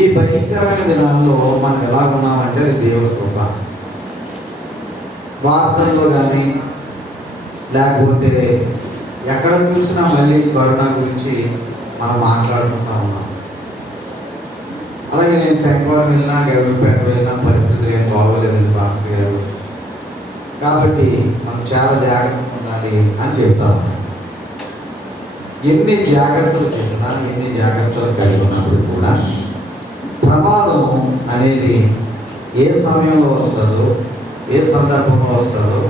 ఈ భయంకరమైన దినాల్లో మనం ఎలా ఉన్నామంటే అది దేవుడి కృప. వార్తల్లో కానీ లేకపోతే ఎక్కడ చూసినా మళ్ళీ కరోనా గురించి మనం మాట్లాడుకుంటా ఉన్నాం. అలాగే నేను శంకవరం వెళ్ళినా, గౌరవపేట వెళ్ళినా పరిస్థితులు ఏం బాగోలేదండి భాస్కర్ గారు. కాబట్టి మనం చాలా జాగ్రత్తగా ఉండాలి అని చెప్తా ఉన్నాం. ఎన్ని జాగ్రత్తలు చెప్పినా, ఎన్ని జాగ్రత్తలు కలిగి ఉన్నప్పుడు కూడా ప్రమాదం అనేది ఏ సమయంలో వస్తుందో, ఏ సందర్భంలో వస్తుందో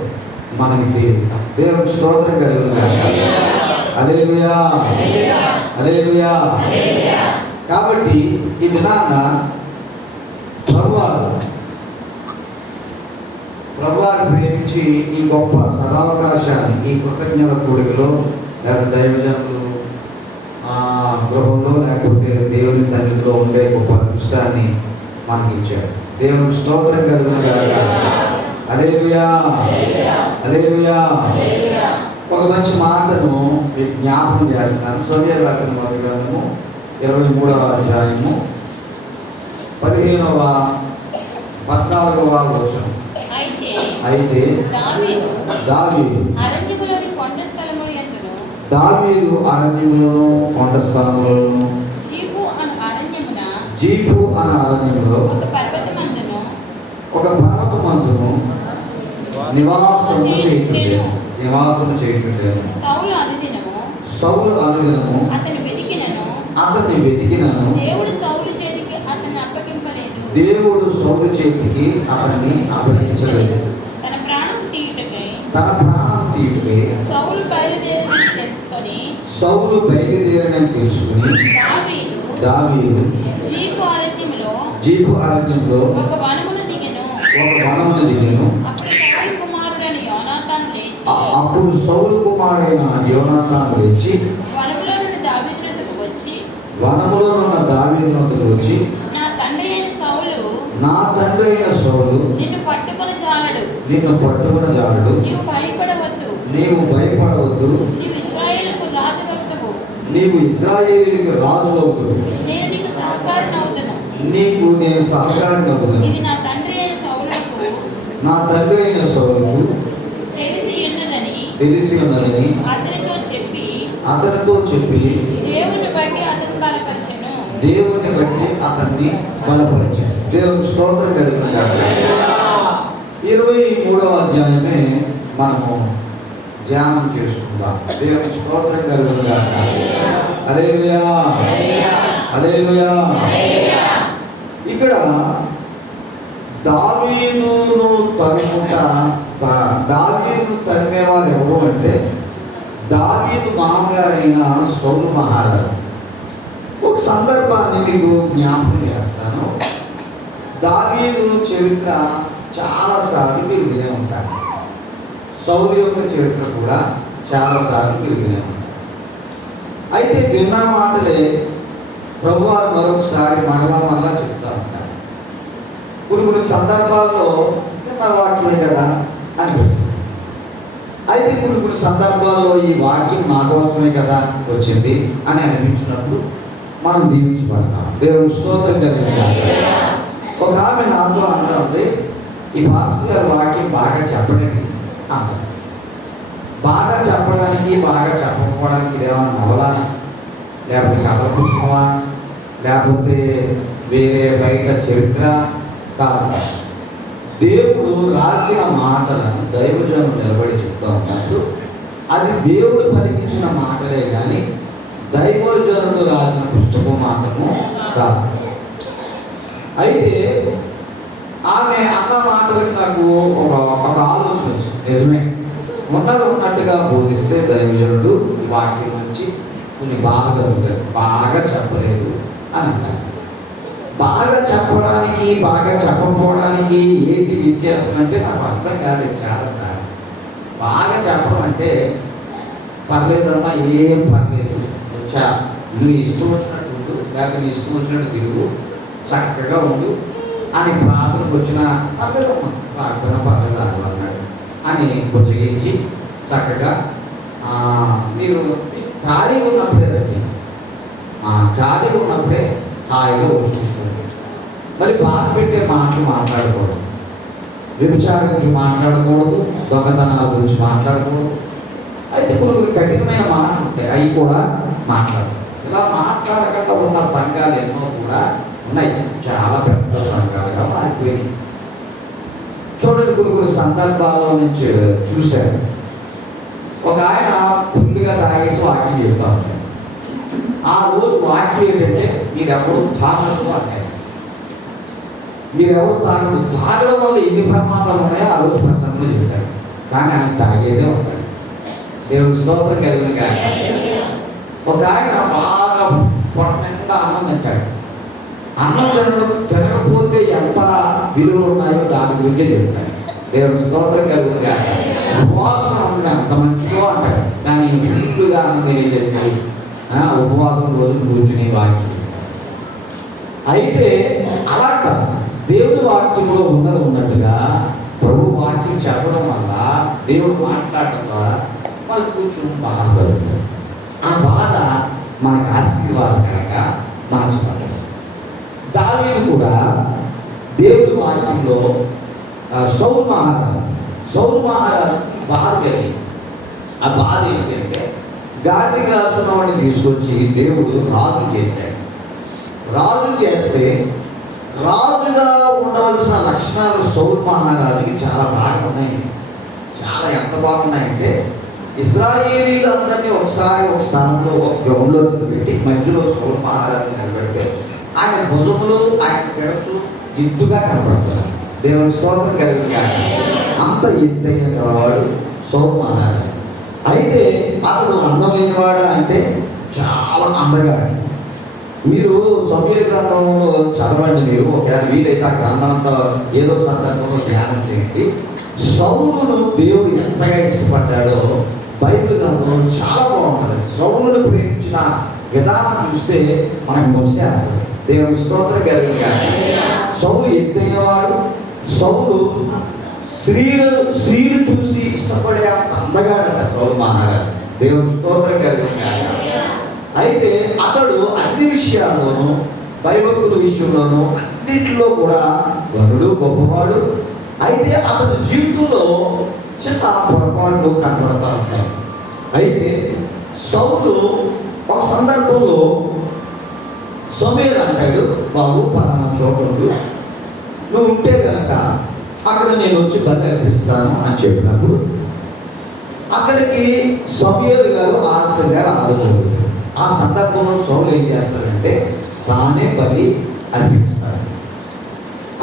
మనకి తెలియదు. దేవుని స్తోత్రం కలుగునుగాక. హల్లెలూయా, హల్లెలూయా. కాబట్టి ఈ దినాన ప్రభువారు ప్రేమించి ఈ గొప్ప సదావకాశాన్ని ఈ కృతజ్ఞత కూడికలో లేకపోతే దైవజనులు గృహంలో లేకపోతే దేవుని సన్నిధిలో ఉండే గొప్ప అదృష్టాన్ని మనకి ఇచ్చాడు. దేవుని స్తోత్రం కలుగునుగాక. హల్లెలూయా, హల్లెలూయా. ఒక మంచి మాటను జ్ఞాపకం చేస్తున్నాను. సమూయేలు రాసిన మొదటి గ్రంథము 23వ అధ్యాయము 14వ వచనం. అయితే దావీదు అరణ్యములోను కొండ స్థలములను జీపు అను అరణ్యములో ఒక పర్వతమందును నివాసము చేయుచుండెను. సౌలు అనుదినము అతన్ని వెతికినను, దేవుడు సౌలు చేతికి అతన్ని అప్పగించలేదు. తన ప్రాణం తీయుటకై సౌలు బయలుదేరినని తెలుసుకుని దావీదు జీపు అరణ్యంలో ఒక వనమును దిగెను. అప్పుడు సౌలు కుమారుడైన యోనాతాను లేచి వనములో నుండి దావీదు వద్దకు వచ్చి, నా తండ్రి అయిన సౌలు నిన్ను పట్టుకొని జాలడు, నీవు భయపడవద్దు, నీవు ఇశ్రాయేలుకు రాజు అవుతువు, నీకు నేను సహకారం అవుతాను. నా తండ్రి అయిన సౌలుకు తెలిసి ఉన్నదని అతనితో చెప్పి దేవుని బట్టి అతన్ని బలపరిచాను. దేవుని స్తోత్రం కలుగునుగాక. 23వ అధ్యాయమే మనము ధ్యానం చేసుకుందాం. దేవుని స్తోత్రం కలుగునుగాక. హల్లెలూయా, హల్లెలూయా. ఇక్కడ దావీదును తరిమే వాళ్ళు ఎవరు అంటే దావీదు మామగారైన సౌలు మహారాజు. ఒక సందర్భాన్ని మీకు జ్ఞాపకం చేస్తాను. దావీదు చరిత్ర చాలాసార్లు మీరు వినే ఉంటారు. సౌలు యొక్క చరిత్ర కూడా చాలాసార్లు మీరు వినే ఉంటారు. అయితే విన్న మాటలే ప్రభువారు మరొకసారి మరలా చెప్తా ఉంటారు. కొన్ని సందర్భాల్లో నా వాక్యమే కదా అనిపిస్తుంది. అయితే కొన్ని సందర్భాల్లో ఈ వాక్యం నా కోసమే కదా వచ్చింది అని అనిపించినప్పుడు మనం దీవించబడతాం. దేవుని స్తోత్రం కలుగునుగాక. ఒక ఆమె నాతో అంటుంది, ఈ పాస్టర్ గారి వాక్యం బాగా చెప్పడానికి అంటారు. బాగా చెప్పడానికి బాగా చెప్పకపోవడానికి ఏమైనా నవలా, లేకపోతే కథ పుస్తకమా, లేకపోతే వేరే బయట చరిత్ర కాదు. దేవుడు రాసిన మాటలను దైవజనులు నిలబడి చెప్తూ ఉన్నప్పుడు అది దేవుడు పలికించిన మాటలే కానీ దైవజనుడు రాసిన పుస్తకం మాత్రము కాదు. అయితే ఆమె అన్న మాటలకు నాకు ఒక ఆలోచన వచ్చింది. నిజమే, ఉన్నట్టుగా బోధిస్తే దైవజనుడు ఈ వాక్యం నుంచి కొన్ని బాధ కలుగుతారు, బాగా చెప్పలేదు అని అంటారు. బాగా చెప్పడానికి బాగా చెప్పకపోవడానికి ఏంటి వ్యత్యాసం అంటే నాకు అర్థం కాలేదు చాలాసార్లు. బాగా చెప్పడం అంటే పర్లేదమ్మా, ఏం పర్లేదు, వచ్చా నువ్వు ఇష్టం వచ్చినట్టు ఉండు, లేక నీ ఇష్టం వచ్చినట్టు తిరుగు, చక్కగా ఉండు అని ప్రార్థనకు వచ్చిన పర్లేదమ్మా, రాకపోయినా పర్లేదు అన్నాడు అని బుజ్జగించి చక్కగా మీరు ఖాళీగా ఉన్నప్పుడే రండి, ఖాళీగా ఉన్నప్పుడే హాయిగా వచ్చేస్తుంది. మరి బాధ పెట్టే మాటలు మాట్లాడకూడదు, వ్యభిచారం గురించి మాట్లాడకూడదు, దొంగతనాల గురించి మాట్లాడకూడదు. అయితే కొన్ని కఠినమైన మాటలు ఉంటాయి, అవి కూడా మాట్లాడతారు. ఇలా మాట్లాడకుండా ఉన్న సంఘాలు ఎన్నో కూడా ఉన్నాయి, చాలా పెద్ద సంఘాలుగా మారిపోయినాయి. చూడండి, కొన్ని సందర్భాల్లో నుంచి చూశారు. ఒక ఆయన ఫుల్గా తాగేసి వాక్యం చెప్తా ఉంటాడు. ఆ రోజు వాక్యం ఏంటంటే మీరెవరు తాగదు అంటారు. మీరెవరు తాగదు, తాగడం వల్ల ఎన్ని ప్రమాదాలు ఉన్నాయో ఆ రోజు ప్రసంగంలో చెప్తాడు. కానీ ఆయన తాగేసే ఉంటాడు. దేవుడు స్తోత్రం కలిగిన కానీ ఒక ఆయన బాగా పొట్ట నిండా అన్నం తింటాడు. అన్నం తినకపోతే ఎంత విలువలు ఉన్నాయో దాని గురించే చెప్తాడు. దేవుడు స్తోత్రం కలిగిన కానీ ఉపవాసం ఉండే అంత మంచిదో అంటాడు. కానీ ఫుల్గా అన్నం తెలియజేసి ఉపవాసం రోజు కూర్చుని వాక్యం. అయితే అలా కాదు, దేవుడి వాక్యంలో ఉన్నది ఉన్నట్టుగా ప్రభు వాక్యం చెప్పడం వల్ల, దేవుడు మాట్లాడటం ద్వారా మనకు కూర్చుని బాధ కలుగుతుంది. ఆ బాధ మనకు ఆశీర్వాదకరంగా మార్చబడుతుంది. దావీదు కూడా దేవుడి వాక్యంలో సౌలు మహారాజు బాధ కలిగి, ఆ బాధ ఏంటంటే గాడి కాస్తున్నవాడిని తీసుకొచ్చి దేవుడు రాజు చేశాడు. రాజు చేస్తే రాజుగా ఉండవలసిన లక్షణాలు సౌలు మహారాజుకి చాలా బాగా ఉన్నాయి. చాలా ఎంత బాగున్నాయంటే, ఇశ్రాయేలీలందరినీ ఒకసారి ఒక స్థానంలో ఒక గ్రౌండ్లో పెట్టి మధ్యలో సౌలు మహారాజు నిలబెడితే ఆయన భుజములు ఆయన శిరస్సు ఎత్తుగా కనబడుతున్నారు. దేవుని స్తోత్రం కలిగిన అంత ఎత్తైన వాడు సౌలు మహారాజు. అయితే అతడు అందం లేనివాడా అంటే చాలా అందగాడు. మీరు సమూయేలు గ్రంథంలో చదవండి. మీరు ఒకవేళ వీలైతే ఆ గ్రంథం అంతా ఏదో సందర్భంలో ధ్యానం చేయండి. సౌలును దేవుడు ఎంతగా ఇష్టపడ్డాడో బైబిల్ గ్రంథంలో చాలా బాగుంటుంది. సౌలును ప్రేమించిన విధానం చూస్తే మనకు ముచ్చటేస్తుంది. దేవుని స్తోత్రం కలిగిన సౌలు ఎత్తైనవాడు. సౌలు స్త్రీలు చూసి ఇష్టపడే అంత అందగాడట సౌలు మహారాజు. దేవుని స్తోత్రం కలిగిన అయితే అతడు అన్ని విషయాల్లోనూ, భయభక్తుల విషయంలోనూ అన్నింటిలో కూడా వరుడు గొప్పవాడు. అయితే అతని జీవితంలో చిన్న పొరపాట్లు కనబడతా ఉంటాయి. అయితే సౌలు ఒక సందర్భంలో సమూయేలు అంటాడు, బాబు పలానా చోటు నువ్వు ఉంటే కనుక అక్కడ నేను వచ్చి బలి అర్పిస్తాను అని చెప్పినప్పుడు అక్కడికి సమూయేలు గారు ఆలస్యంగా రావడం. ఆ సందర్భంలో సౌలు ఏం చేస్తాడంటే తానే బలి అర్పించుతాడు.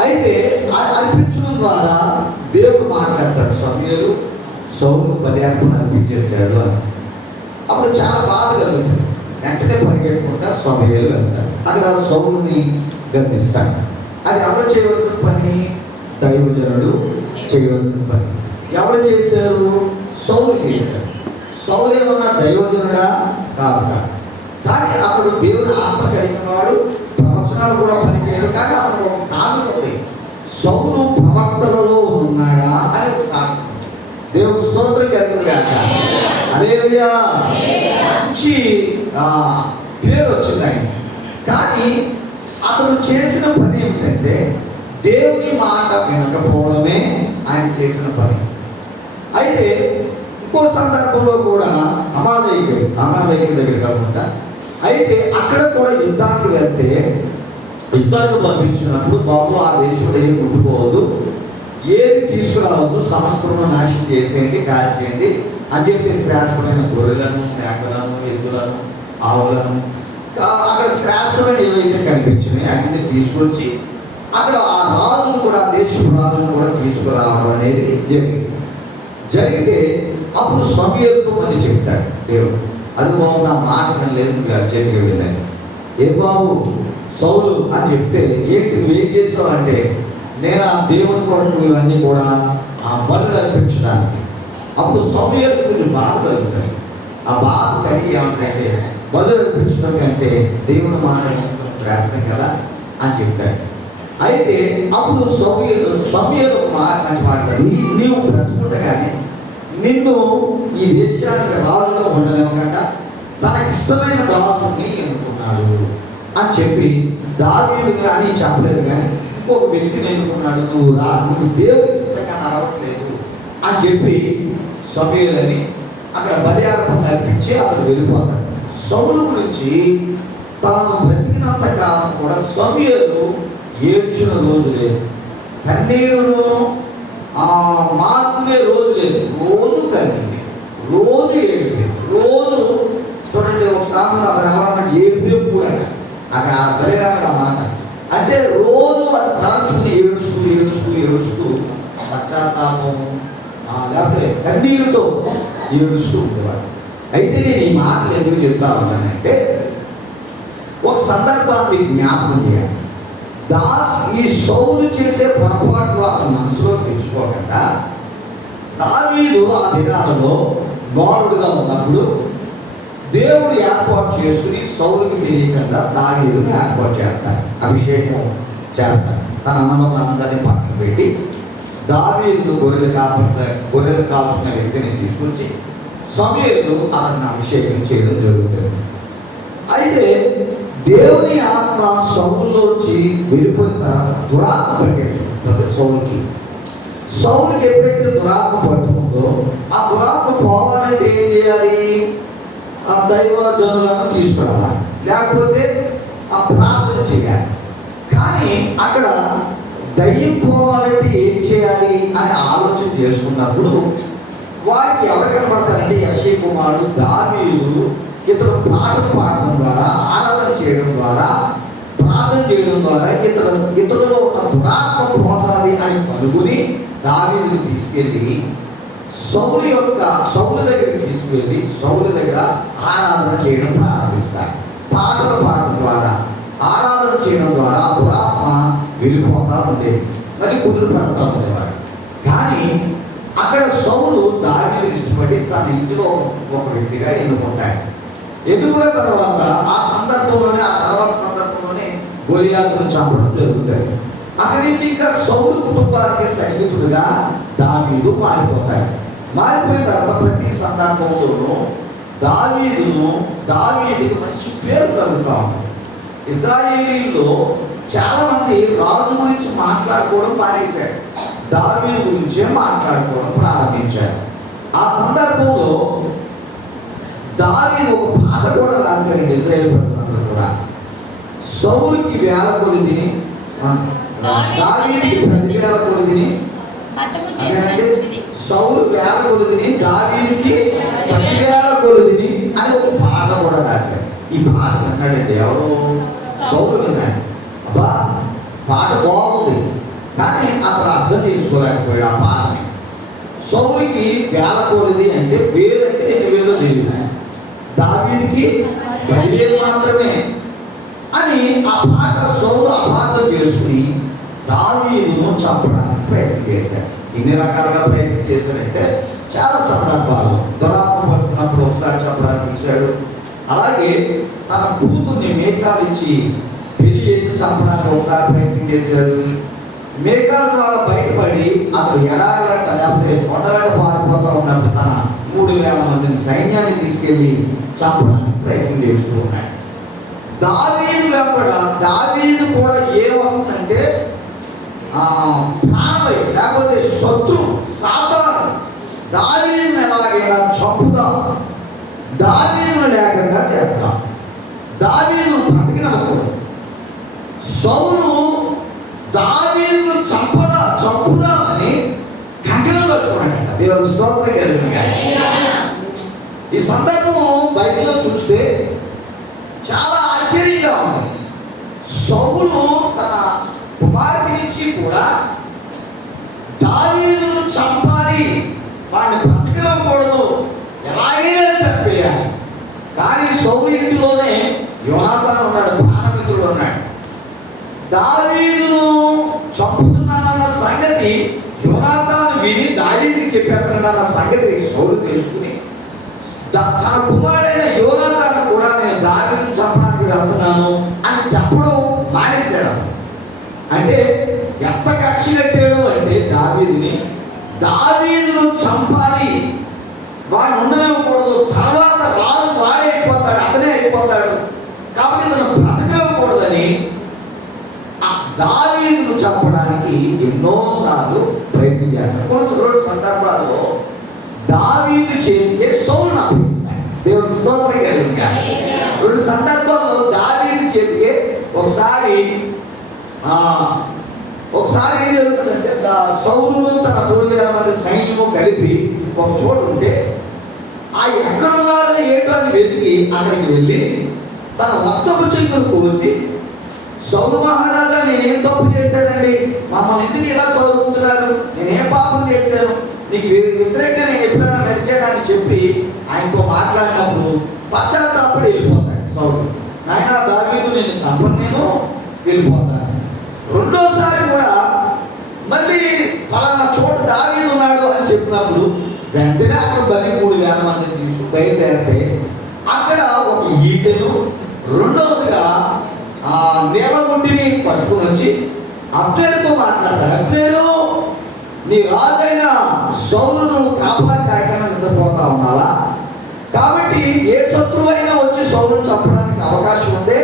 అయితే అర్పించడం ద్వారా దేవుడు మాట్లాడతాడు, సమూయేలు సౌలు బలి అర్పించేశాడు అని. అప్పుడు చాలా బాధ కలుగుతుంది. వెంటనే పరిగెట్టుకుంటా సమూయేలు వెళ్తాడు. అక్కడ సౌలుని గద్దిస్తాడు. అది ఎవరు చేయవలసిన పని? దైవజనుడు చేయవలసిన పని. ఎవరు చేశారు? సౌలు చేశారు. సౌలు ఏమన్నా దైవజనుడా? కాదు. కానీ అతడు దేవుని ఆత్మ కలిగిన వాడు, ప్రవచనాలు కూడా పనిచేయడు. కానీ అతను ఒక సామెత ఉంది, సౌలు ప్రవక్తలలో ఉన్నాడా అని ఒక సామెత. దేవుని స్తోత్రం కలిగిన హల్లెలూయా, మంచి పేరు వచ్చింది ఆయన. కానీ అతడు చేసిన పని ఏమిటంటే దేవుని మాట వినకపోవడమే ఆయన చేసిన పని. అయితే ఇంకో సందర్భంలో కూడా అమాలేకుడి దగ్గర కాకుండా, అయితే అక్కడ కూడా యుద్ధానికి వెళ్తే యుద్ధానికి పంపించినప్పుడు బాబు ఆ దేశంలో ఏమి ముట్టుకోవద్దు, ఏది తీసుకురావద్దు, సమస్తను నాశనం చేసేయండి, కాల్చేయండి అని చెప్పి శ్రేష్టమైన గొర్రెలను, మేకలను, ఎద్దులను, ఆవులను, అక్కడ శ్రేష్టమైన ఏవైతే కనిపించినాయి అన్ని తీసుకొచ్చి అక్కడ ఆ రాజును కూడా, దేశపు రాజును కూడా తీసుకురావడం అనేది జరిగితే అప్పుడు సమూయేలుతో మళ్ళీ చెప్తాడు దేవుడు, అది బాబు నా మాట లేదు, నువ్వు అర్జెంట్గా వెళ్ళాను. ఏ బాబు సౌలు అని చెప్తే ఏంటి నువ్వేం చేసావు అంటే, నేను ఆ దేవుని కొరకు ఇవన్నీ కూడా ఆ బలులు అర్పించడానికి. అప్పుడు సమూయేలు కొంచెం బాధ కలుగుతాయి. ఆ బాధ కలిగి ఏమంటే బలు అర్పించడం కంటే దేవుని మాట శ్రేష్టం కదా అని చెప్తాడు. అయితే అప్పుడు సమూయేలు మాట్లాడతాడు, నీవు బ్రతుకుండగానే నిన్ను ఈ దేశానికి రాజులో ఉండలేమన్నట, తనకి ఇష్టమైన దాసుని ఎన్నుకున్నాడు అని చెప్పి దావీదుని అని చెప్పలేదు, కానీ ఇంకొక వ్యక్తిని ఎన్నుకున్నాడు, నువ్వు రా, నువ్వు దేవుడికి ఇష్టంగా నడవట్లేదు అని చెప్పి సమూయేలుని అక్కడ బలియార్పణ అర్పించి అతను వెళ్ళిపోతాడు. సౌలు గురించి తాను బ్రతికినంత కాలం కూడా సమూయేలు ఏడ్చిన రోజు లేదు, కన్నీరును మార్పునే రోజు లేదు. రోజు కన్నీరు, రోజు ఏడుపే, రోజు చూడండి. ఒకసారి అతను ఎవరన్నా ఏడుపే కూడా అక్కడ బలియారు ఆ మాట అంటే రోజు అది తలంచుకుని ఏడుస్తూ ఏడుస్తూ ఏడుస్తూ పశ్చాత్తాపము లేకపోతే కన్నీరుతో ఏడుస్తూ ఉండేవాడు. అయితే నేను ఈ మాటలు ఎందుకు చెప్తా ఉన్నానంటే ఒక సందర్భాన్ని జ్ఞాపకం చేయాలి. ఈ సౌలు చేసే పొరపాటు వాళ్ళ మనసులో తెచ్చుకోకుండా దావీదు ఆ దినాలలో బాలుడుగా ఉన్నప్పుడు దేవుడు ఏర్పాటు చేసుకుని సౌలుకి తెలియకుండా దావీదుని ఏర్పాటు చేస్తాడు, అభిషేకం చేస్తాడు. తన అన్నదమ్ములందరినీ పక్కన పెట్టి దావీదు గొర్రెలు కాల్చుకున్న వ్యక్తిని తీసుకొచ్చి సమూయేలు అతన్ని అభిషేకం చేయడం జరుగుతుంది. అయితే దేవుని ఆత్మ సౌలులోంచి వెళ్ళిపోయిన తర్వాత దురాత్మ పట్టేస్తుంది సౌలుకి. సౌలుకి ఎప్పుడైతే దురాత్మ పట్టుకుందో ఆ దురాత్మ పోవాలంటే ఏం చేయాలి? ఆ దైవజనులను తీసుకురావాలి, లేకపోతే ఆ ప్రార్థన చేయాలి. కానీ అక్కడ దయ్యం పోవాలంటే ఏం చేయాలి అని ఆలోచన చేసుకున్నప్పుడు వారికి ఎవరు కనపడతారంటే యెష్షయి కుమారుడు దావీదు ఇతడు పాటలు పాడడం ద్వారా, ఆరాధన చేయడం ద్వారా, ప్రార్థన చేయడం ద్వారా ఇతరులో ఉన్న దురాత్మ పోతాది అని కనుగొని దావీదుని తీసుకెళ్ళి సౌలు దగ్గరికి తీసుకువెళ్ళి సౌలు దగ్గర ఆరాధన చేయడం ప్రారంభిస్తారు. పాటలు పాడడం ద్వారా, ఆరాధన చేయడం ద్వారా ఆ దురాత్మ వెళ్ళిపోతా ఉండేది, మరి కుదురు పడతా ఉండేవాడు. కానీ అక్కడ సౌలు దావీదుని ఇష్టపడి తన ఇంటిలో ఒక వ్యక్తిగా ఎన్నుకుంటాడు. ఎన్నుకున్న తర్వాత ఆ తర్వాత సందర్భంలోనే గొలియాతును చంపడం జరుగుతుంది. అక్కడి నుంచి ఇంకా సౌలు కుటుంబానికి సైనికుడుగా దావీదు మారిపోతాడు. మారిపోయిన తర్వాత ప్రతి సందర్భంలోనూ దావీదుకి మంచి పేరు కలుగుతా ఉంటుంది. ఇశ్రాయేలీల్లో చాలా మంది రాజు గురించి మాట్లాడుకోవడం మానేశారు, దావీదు గురించే మాట్లాడుకోవడం ప్రారంభించారు. ఆ సందర్భంలో దావీదు ఒక పాట కూడా రాశారండి. ఇశ్రాయేలు ప్రజలందరూ కూడా సౌలుకి వేల కొలిదిని, దావీదుకి 10,000 కొలిదిని, సౌలు వేల కొలిదిని, దావీదుకి 10,000 కొలిదిని అని ఒక పాట కూడా రాశారు. ఈ పాట విన్నాడండి ఎవరు? సౌలు విన్నాడు. అబ్బా పాట బాగుంది, కానీ అప్పుడు అర్థం చేసుకోలేకపోయాడు ఆ పాటని. సౌలుకి వేల కొలిది అంటే వేలు అంటే 8,000 తెలియదు, దావీదుకి 10,000 మాత్రమే అని ఆ పాట సౌలు అపార్థం చేసుకుని దావీదును చంపడానికి ప్రయత్నం చేశాడు. ఎన్ని రకాలుగా ప్రయత్నం చేశాడంటే చాలా సందర్భాలు దురాత్మ పట్టుకున్నప్పుడు ఒకసారి చంపడానికి చూశాడు. అలాగే తన కూతుర్ని మేకాలు ఇచ్చి పెళ్లి చేసి చంపడానికి ఒకసారి ప్రయత్నం చేశాడు. మేకాల ద్వారా బయటపడి అతడు ఎడాగలట లేకపోతే కొండలట పారిపోతూ ఉన్నప్పుడు తన 3,000 మందిని సైన్యాన్ని తీసుకెళ్లి చంపడానికి ప్రయత్నం చేస్తూ ఉన్నాడు. దావీదు కూడా ఏమవుతుందంటే ప్రాణమై లేకపోతే శత్రు సాతాను దావీదును ఎలాగైనా చంపుదాం, దావీదును లేకుండా చేద్దాం, దావీదును బ్రతికినకూడదు. సౌలు దావీదును చంపుదామని కంకణం కట్టుకున్నాడట. దేవుని స్తోత్రం కలిగిన ఈ సందర్భం బైబిల్లో చూస్తే చాలా ఆశ్చర్యంగా ఉంది. సౌలు తన కుమార్తె నుంచి కూడా దావీదును చంపాలి, వాడిని బ్రతకకూడదు, ఎలాగైనా చంపేయాలి. కానీ సౌలు ఇంటిలోనే యోనాతాను ఉన్నాడు, ప్రాణమిత్రుడు ఉన్నాడు. దావీదును చంపుతున్నానన్న సంగతి యోనాతాను విని దావీదుకి చెప్పేస్తానన్న సంగతి సౌలు తెలుసుకుని తన కుమారుడైన యోనాతాను కూడా నేను దావీదును చంపడానికి వెళ్తున్నాను అని చెప్పడం మానేశాడు. అంటే ఎంత కక్ష కట్టాడు అంటే దావీదును చంపాలి, వాడు ఉండలేకూడదు, తర్వాత రాజు వాడే అయిపోతాడు, అతనే అయిపోతాడు, కాబట్టి తను బ్రతకకూడదని దావీదును చంపడానికి ఎన్నోసార్లు ప్రయత్నం చేస్తారు. కొన్ని సందర్భాల్లో దావీదు చేతికే సౌలును అప్పగిస్తాడు. దేవునికి స్తోత్రం కలుగుగాక. రెండు సందర్భాల్లో దావీదు చేతికే ఒకసారి ఏం జరుగుతుందంటే సౌలును తన 3000 మంది సైన్యము కలిపి ఒక చోటు ఉంటే ఆ ఎక్కడున్నారో ఏంటో అని వెతికి అక్కడికి వెళ్ళి తన వస్త్రపు చెంగును కోసి, సౌలు మహారాజా నేనేం తప్పు చేశానండి, మమ్మల్ని ఎందుకు ఇలా తోలుతున్నారు, నేనేం పాపం చేశాను, నీకు వ్యతిరేకంగా నేను ఎప్పుడైనా నడిచానని చెప్పి ఆయనతో మాట్లాడినప్పుడు పశ్చాత్తాపడి వెళ్ళిపోతాడు సౌలు. నాయనా దావీదు నేను చంపను, నేను వెళ్ళిపోతాను. రెండోసారి కూడా మళ్ళీ పలానా చోట దావీదు ఉన్నాడు అని చెప్పినప్పుడు వెంటనే అక్కడ బలి 3000 మందిని తీసుకుని బయలుదేరితే అక్కడ ఒక ఈటెను, రెండవదిగా నీలముట్టిని పట్టుకుని వచ్చి అబ్నేరుతో మాట్లాడతాడు. అబ్నేరు, నీ రాజైన సౌలును కాపలా కాయకుండా నిద్రపోతా ఉన్నావా? కాబట్టి ఏ శత్రువైనా వచ్చి సౌలును చంపడానికి అవకాశం ఉందే,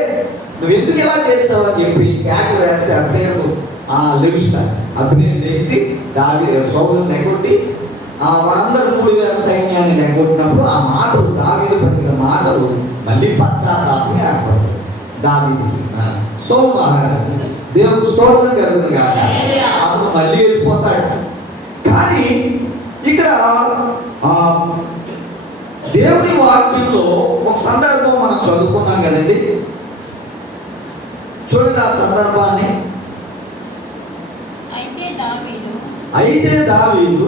నువ్వు ఎందుకు ఇలా చేస్తావు అని చెప్పి కేకలు వేస్తే అబ్నేరు లెగుస్తాడు. అబ్నేరు లేచి సౌలును నెగొట్టి వారందరూ 3000 సైన్యాన్ని నెగ్గొట్టినప్పుడు ఆ మాటలు, దావీదు పలికిన మాటలు మళ్ళీ పశ్చాత్తాపం ఏర్పడతాయి దావీదుకి. సౌలు మహారాజు దేవుడు స్తోత్రం కలుగునుగాక. అతను మళ్ళీ వెళ్ళిపోతాడు. కానీ ఇక్కడ దేవుని వాక్యంలో ఒక సందర్భం మనం చదువుకున్నాం కదండి. చూడండి ఆ సందర్భాన్ని. అయితే దావీదు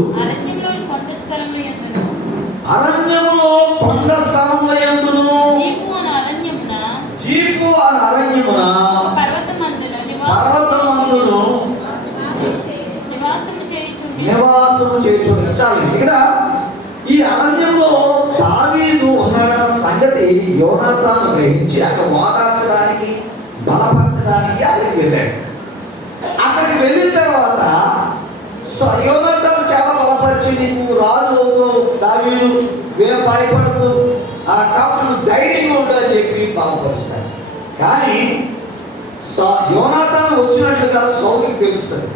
అరణ్యములో కొండ స్థలముల యందును జీపు అను అరణ్యమున పర్వతమందును నివాసము చేయుచుండెను. చాలు. ఇక్కడ ఈ అరణ్యంలో దావీదు ఉన్నాడన్న సంగతి యోనాతాను గ్రహించి అక్కడ ఓదార్చడానికి, బలపరచడానికి అక్కడికి వెళ్ళాడు. అక్కడికి వెళ్ళిన తర్వాత యోనాతాను చాలా బలపరిచి, నీకు రాజు అవుతావు దావీదు, మేము భయపడదు, కాబట్టి నువ్వు ధైర్యంగా ఉండని చెప్పి బలపరుస్తాడు. కానీ యోనాతాను వచ్చినట్లుగా సౌలుకి తెలుస్తుంది.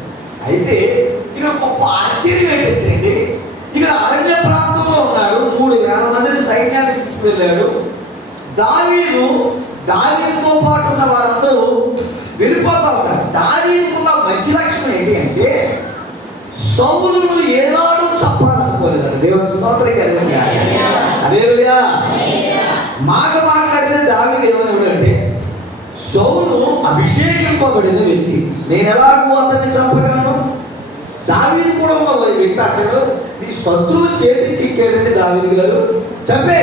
అయితే ఇక్కడ గొప్ప ఆశ్చర్యం ఏంటంటే, ఇక్కడ అరణ్య ప్రాంతంలో ఉన్నాడు, 3000 మందిని సైన్యాన్ని తీసుకువెళ్ళాడు. దావీదుతో పాటు ఉన్న వారందరూ వెళ్ళిపోతా ఉంటారు. దావీదుకున్న మంచి లక్షణం ఏంటి అంటే, సౌలును ఏనాడు చెప్పాలనుకోలేదు. దేవుని స్తోత్రం కలుగునుగాక. హల్లెలూయా. మాట మాట్లాడితే దావీదు ఏమన్నాడంటే, సౌలు అభిషేకింపబడిన వ్యక్తి, నేను ఎలాగో అతన్ని చంపగలను. దావీదు కూడా ఉన్న వ్యక్తి అంటాడు, నీ శత్రువు చేతి చిక్కాడండి దావీదు గారు, చంపే.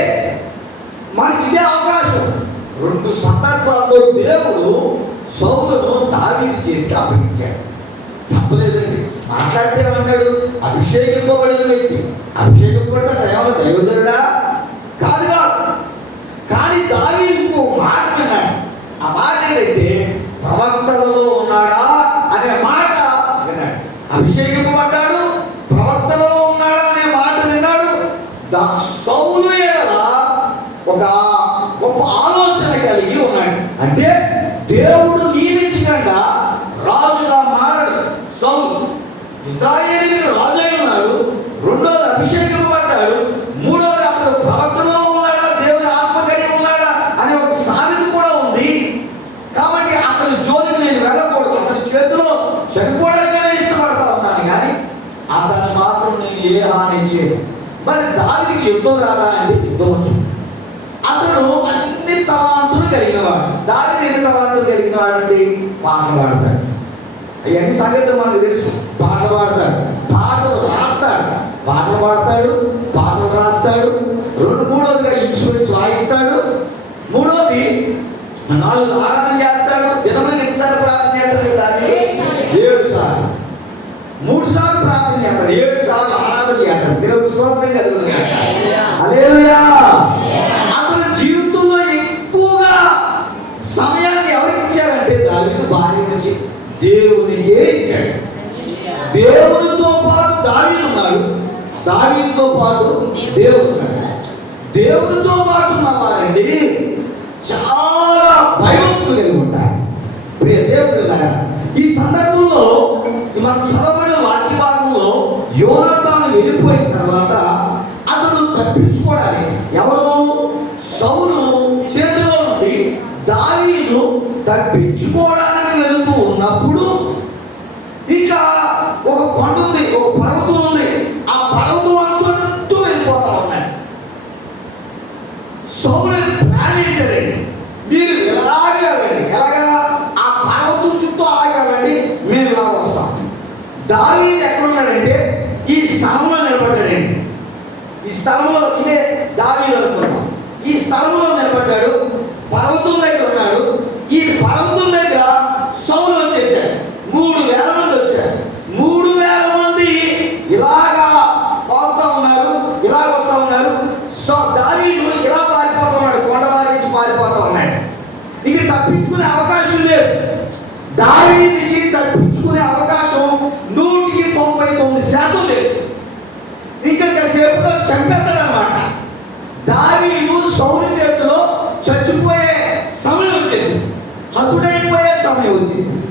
మనకి ఇదే అవకాశం. 2 సందర్భాల్లో దేవుడు సౌలును దావీదు చేతికి అప్పగించాడు. చెప్పలేదండి. మాట్లాడితే ఏమన్నాడు, అభిషేకింపబడిన వ్యక్తి. అభిషేకింపబడితే ఏమన్నా దైవజనుడా? కాదుగా. కానీ దావీదు ఇంకో మాట విన్నాడు. ఆ మాట ఏంటంటే, ప్రవక్తలలో ఉన్నాడా అనే మాట విన్నాడు. అభిషేకింపబడ్డాడు, ప్రవక్తలలో ఉన్నాడా అనే మాట విన్నాడు. సౌలు ఎడల ఒక గొప్ప ఆలోచన కలిగి ఉన్నాడు. అంటే దేవుడు నియమించకుండా రాజుగా మారడు సౌలు. ఇశ్రాయేలీయులకు రాజు అయి ఉన్నాడు. రెండోది అభిషేకింపబడ్డాడు. మూడోది అతడు ప్రవక్తలో ఉన్నాడా, దేవుని ఆత్మ కలిగి ఉన్నాడా అనే ఒక సామెత కూడా ఉంది. కాబట్టి అతని జోలికి నేను వెళ్ళకూడదు. అతని చేతిలో చనిపోవడానికైనా ఇష్టపడతా ఉన్నాను, కానీ అతను మాత్రం నేను ఏ హాని చేయను. మరి దావీదుకి యుద్ధం రాదా అంటే యుద్ధం వచ్చింది. అతడు అన్ని తలాంతులు కలిగిన వాడు. దావీదు ఎన్ని తలాంతులు కలిగిన వాడండి? పాటలు పాడతాడు. అవన్నీ సంగతి మనకు తెలుసు. పాటలు పాడతాడు, పాటలు రాస్తాడు, పాటలు పాడతాడు, పాటలు రాస్తాడు. మూడోదిగా ఇన్స్ట్రుమెంట్స్ వాయిస్తాడు. మూడోది 4 ఆరాధన చేస్తాడు. దినములకు ఎన్నిసార్లు ప్రార్థన చేస్తాడు? దాన్ని 7 సార్లు. 3 సార్లు ప్రార్థన చేస్తాడు, 7 సార్లు ఆరాధన చేస్తాడు. దేవుడు స్తోత్రం కలుగునుగాక. హల్లెలూయా. అతని జీవితంలో ఎక్కువగా సమయాన్ని ఎవరికి ఇచ్చారంటే, దావీదు భార్య నుంచి దేవునికే ఇచ్చాడు. దేవునితో పాటు దావీదు ఉన్నాడు, దావీదుతో పాటు దేవుడు ఉన్నాడు. దేవునితో పాటు ఉన్నవారండి చాలా భయభక్తులు కలిగి ఉంటారు. ప్రియ దేవుడు, ఈ దావీదు ఎక్కడున్నాడంటే ఈ స్థలంలో నిలబడ్డాడండి. ఈ స్థలంలో ఇదే దావీదు అనుకున్నాం. ఈ స్థలంలో నిలబడ్డాడు. పర్వతం దగ్గర ఉన్నాడు. ఈ పర్వతం దగ్గర సౌలు వచ్చేసాడు. 3000 మంది వచ్చారు. 3000 మంది ఇలాగా పోతా ఉన్నారు, ఇలా వస్తూ ఉన్నారు. సో దావీదు ఇలా పారిపోతా ఉన్నాడు, కొండవారి నుంచి పారిపోతా ఉన్నాడు. ఇక తప్పించుకునే అవకాశం లేదు. దావీదుకి తప్పించుకునే అవకాశం 199% లేదు. ఇంకా సేపులో చంపేస్తాడు అన్నమాట. దావీదు సౌలు చేతిలో చచ్చిపోయే సమయం వచ్చేసింది, హతుడైపోయే సమయం వచ్చేసింది.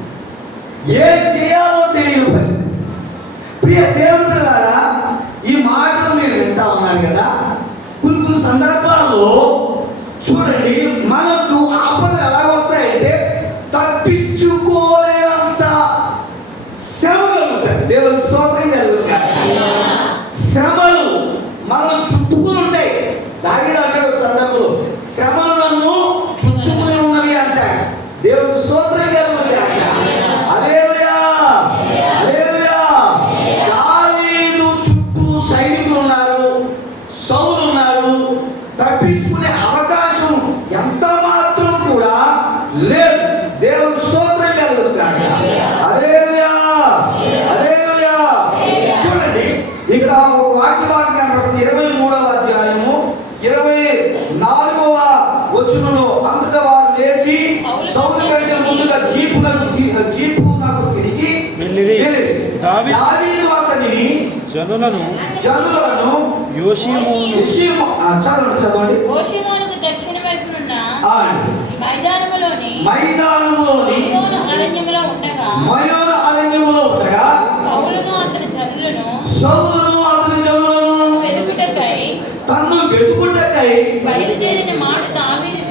ఏం చేయాలో తెలియని పరిస్థితి. ప్రియ దేవుని పిల్లారా, ఈ మాటలు మీరు వింటా ఉన్నారు కదా. కొన్ని సందర్భాల్లో చూడండి, మనకు ఆపదలు ఎలా వస్తాయంటే తప్పించుకోలేనంత శ్రమ కలుగుతుంది. దేవునికి స్తోత్రం కలుగుతుంది. శ్రమలు మనం చుట్టుకుని ఉంటాయి. దావీదు అంటాడు ఒక సందర్భంలో, శ్రమలు నన్ను చుట్టుకుని ఉన్నవి అంటాడు. దేవునికి స్తోత్రం కలుగుతుంది. హల్లెలూయా, హల్లెలూయా. దావీదు చుట్టూ సైనికులు ఉన్నారు, సౌలు ఉన్నారు. తప్పించుకునే అవకాశం ఎంత మాత్రం కూడా లేదు. దేవునికి స్తోత్రం కలుగుతుంది. హల్లెలూయా, హల్లెలూయా. చూడండి, ఇక్కడ ఒక వాక్య భాగం కనబడుతుంది. 23వ అధ్యాయము 24వ వచనంలో, అంతటా వారు లేచి సౌలు కంటే ముందుగా జీపునకు తిరిగి దావీదు అతనిని జనులను చదవండి. యోషీమోనుకు దక్షిణ వైపునున్న మైదానములోని అరణ్యములో ఉండగా సౌలును అతని జనులను తన్ను వెతుకుటకై బయలుదేరిన మాట దావీదు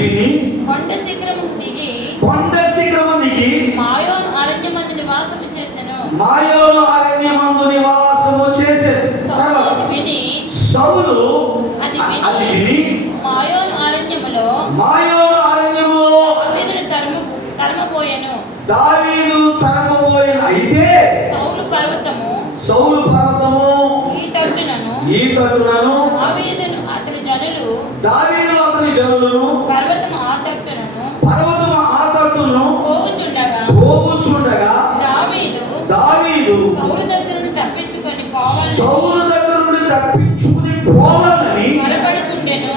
విని కొండ శిఖరముకు దిగి మాయోను అరణ్యమందు నివాసము చేసెను. తర్వాత సౌలు అది విని మాయోను అరణ్యములో దావీదు తరమపోయెను. అయితే సౌలు పర్వతము ఈ తట్టునను దావీదు అతని జనులను పర్వతము ఆ తట్టును పోవుచుండగా దావీదు సౌలు దగ్గర నుండి తప్పించుకుని పోవాలని